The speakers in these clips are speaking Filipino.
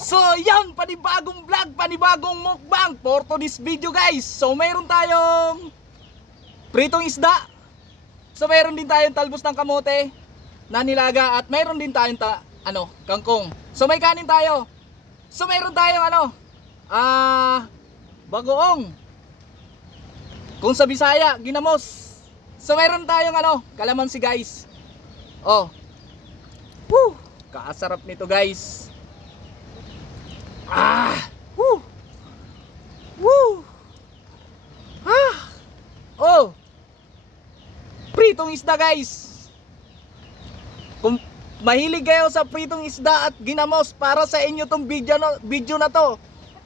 So yan, panibagong vlog, panibagong mukbang for this video guys. So mayroon tayong pritong isda. So mayroon din tayong talbos ng kamote na nilaga at mayroon din tayong kangkong. So may kanin tayo. So mayroon tayong bagoong. Kung sa Bisaya, ginamos. So mayroon tayong kalamansi guys. Oh. Woo! Kaasarap nito guys. Woo! Woo! Oh! Pritong isda guys. Kung mahilig kayo sa pritong isda at ginamos, para sa inyo tong video na to.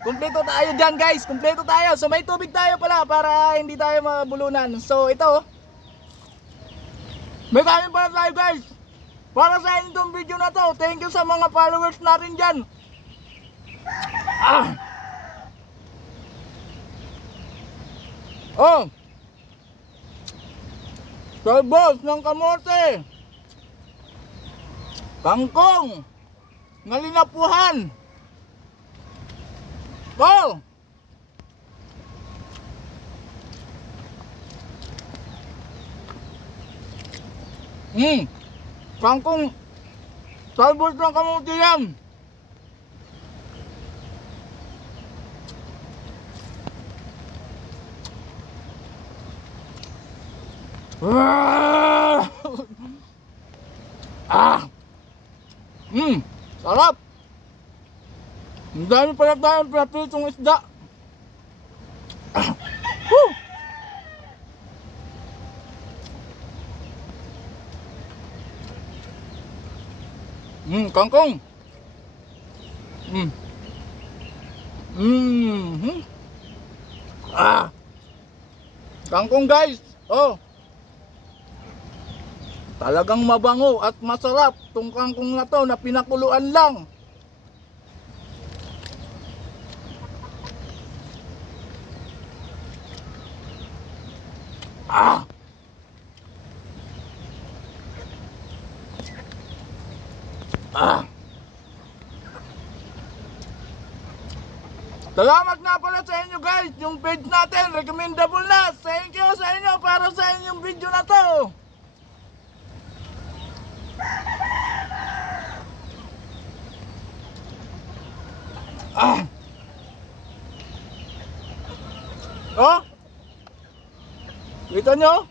Kumpleto tayo dyan guys, kumpleto tayo. So may tubig tayo pala para hindi tayo mabulunan. So ito, may kanin pala tayo guys. Para sa inyo tong video na to. Thank you sa mga followers natin dyan. Oh, talbos ng kamote, kangkong, ngalinapuhan. Oh, kangkong, talbos ng kamote yan. Sarap. Ang dami pala tayong pritong isda. Kangkong. Kangkong guys. Oh. Talagang mabango at masarap tong kangkong na to na pinakuluan lang. Salamat na pala sa inyo guys. Yung page natin, recommendable na. Thank you sa inyo para sa inyong video na to. Oh, kita nyo?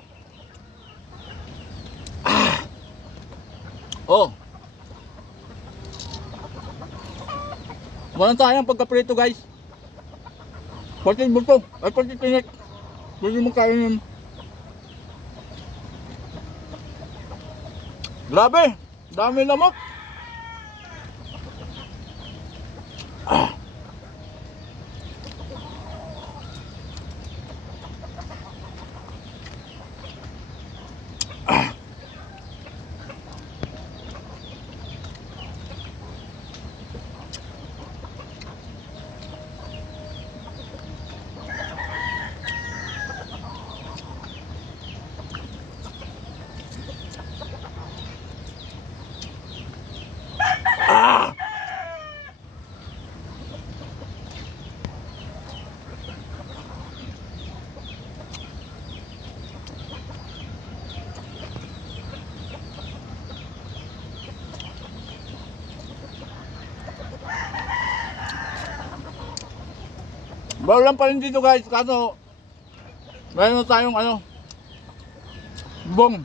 Oh, walang tayong pagkaprito guys. Pati buto, ay pati tinik. Pwede mo kainin. Grabe, dami lamok. Bawal lang pa rin dito guys, kaso mayroon tayong bong.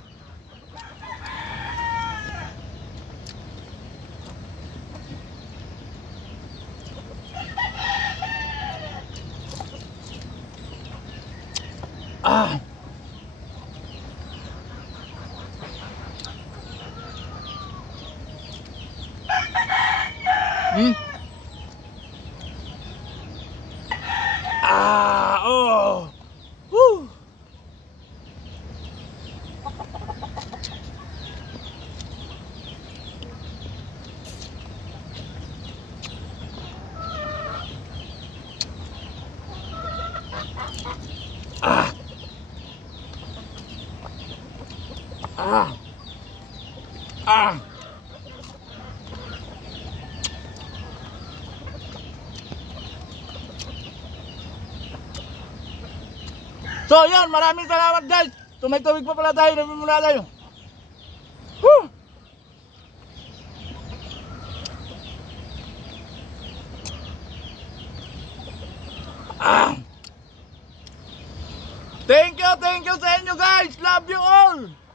Oh. Woo. So yan, maraming salamat guys. May tubig pa pala tayo, namin muna tayo. Woo! Thank you sa inyo guys. Love you all.